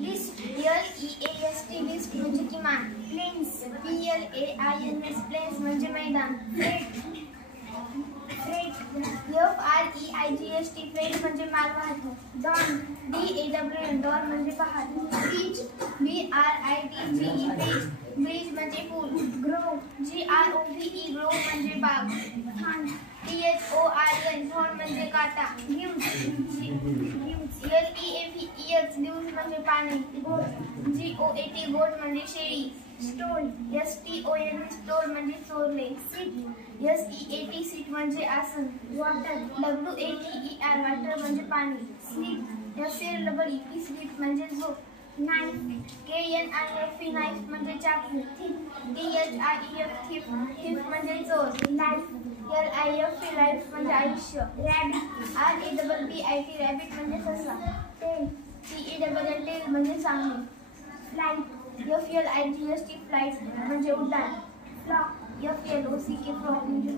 List LEAST list म्हणजे किमान. Planes PLAINS planes म्हणजे मैदान. फ्रेट FREIGST फ्रेट म्हणजे मालवाहतूक. डॉन DAWN डॉन म्हणजे पहाड. ब्रिज BRIDGE ब्रिज ब्रिज म्हणजे पूल. ग्रोव GROVE ग्रोव म्हणजे बाग. थॉर्न THORN थॉर्न म्हणजे काटा. ल्यूज LEAVE इयर्स ल्यूज म्हणजे पाणी. गोट GOAT गोट म्हणजे शेळी. स्टोल STON स्टोल म्हणजे चोरले. सीट SEAT सीट म्हणजे आसन. वॉटर WATER वॉटर म्हणजे पाणी. स्लीप SLEEP स्लीप म्हणजे झोप. नाईफ KNIFE नाईफ म्हणजे चाकू. थिफ THIEF थिफ थिफ म्हणजे चोर. लाईफ LIFE लाईफ म्हणजे आयुष्य. रॅबिट RABBIT रॅबिट म्हणजे ससा. टेल TELL म्हणजे चांगले. फ्लाईट FLIGHT फ्लाईट म्हणजे उड्डाण. फ्लॉक FLOCK फ्लॉक म्हणजे